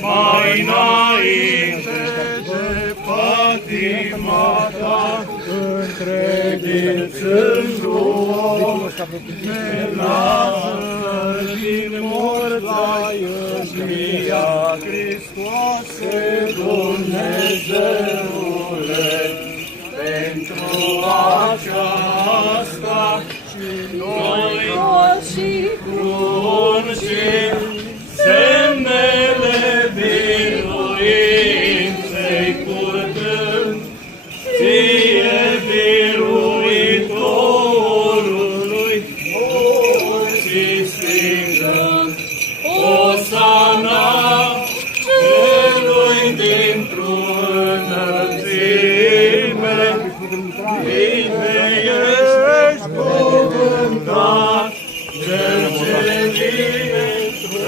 Mai înainte de patimata, încredințându-o, ne lasă din morți ai învia, Hristoase Dumnezeule, pentru aceasta și noi și pruncim semnele biruinței purtând, ție biruitorului morții strigăm, Osana celui dintr-o înălțime, bine ești cuvântat, cel ce vine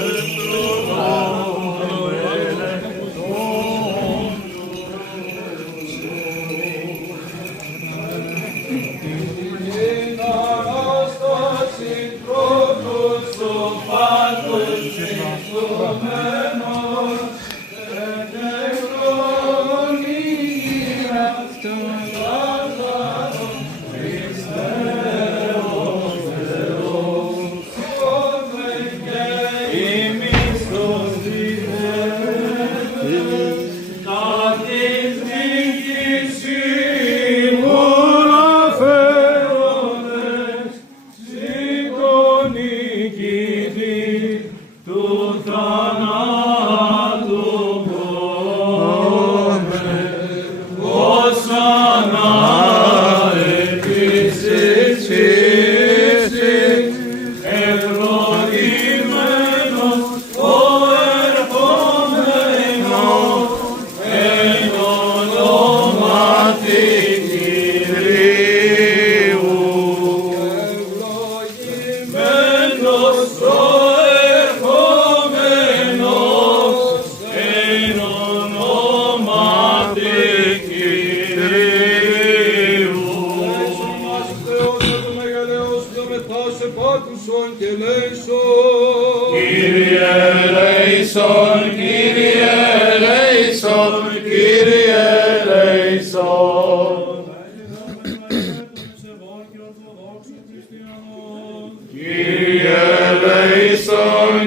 într-o numele Domnului. Din Anastasi, tronul suflatul și sumenos, de cronia, Lazarul, Hristeos, tu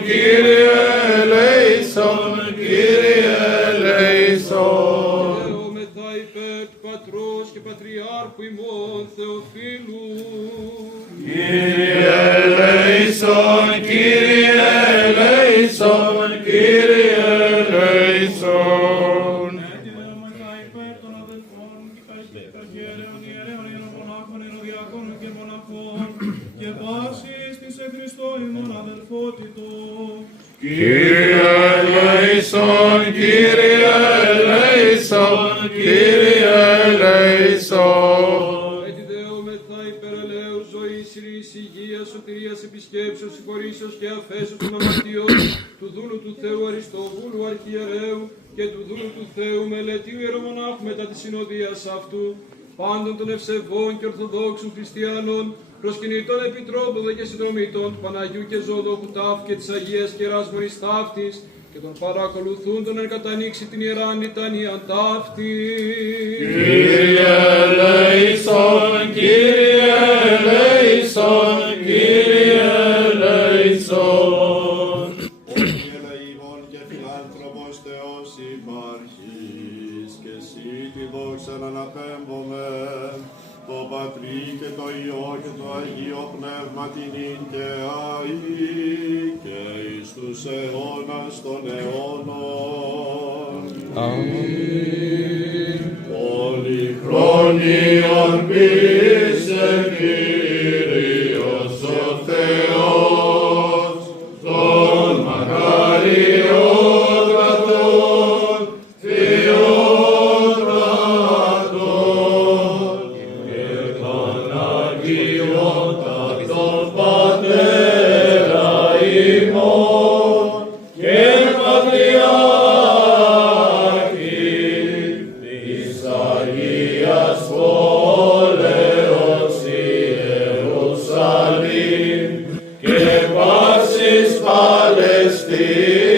Κύριε ελέησον, Κύριε ελέησον. Δεόμεθα υπέρ του Πατρός και Πατριάρχου ημών Θεοφίλου. Κύριε ελέησον, Κύριε ελέησον, Κύριε ελέησον. Δεόμεθα υπέρ των αδελφών και αρχιερέων, ιερέων, ιερομονάχων, ιεροδιάκονων και μοναχών και πάσης της εν Χριστώ ημών αδελφότητο. Κύριε ελέησον, Κύριε ελέησον, Κύριε ελέησον. Έτσι δεόμεθα υπέρ ελέους ζωής, ειρήνης, υγείας, σωτηρίας, επισκέψεως, συγχωρήσεως και αφέσεως των αμαρτιών του δούλου του Θεού Αριστοβούλου Αρχιερέου και του δούλου του Θεού Μελετίου Ιερομονάχου μετά της συνοδείας αυτού, πάντων των ευσεβών και ορθοδόξων χριστιανών, προσκυνητών επιτρόπων και συνδρομητών του Παναγιού και Ζωοδόχου Τάφ και της Αγίας Κεράς Μωρής Ταύτης και των παρακολουθούντων εν κατανοίξει την Ιεράν Λιτανίαν ταύτη. Κύριε ελέησον, Κύριε ελέησον, Κύριε ελέησον. Κύριε ελεημόν και φιλάνθρωπος Θεός υπάρχεις και εσύ τη δόξα να αναπέμπομε το Πατρί και το Υιό και το Αγίο Πνεύμα την ίν και αη και εις τους αιώνας των αιώνων. Αμήν. Πολυχρόνιον πείσε Κύριος ο Θεός, τον μακαριότατον Θεότατον και τον αγιότατον Πατέρα ημών και Πατριάρχη της Αγίας πόλεως Ιερουσαλήμ και πάσης Παλαιστίνης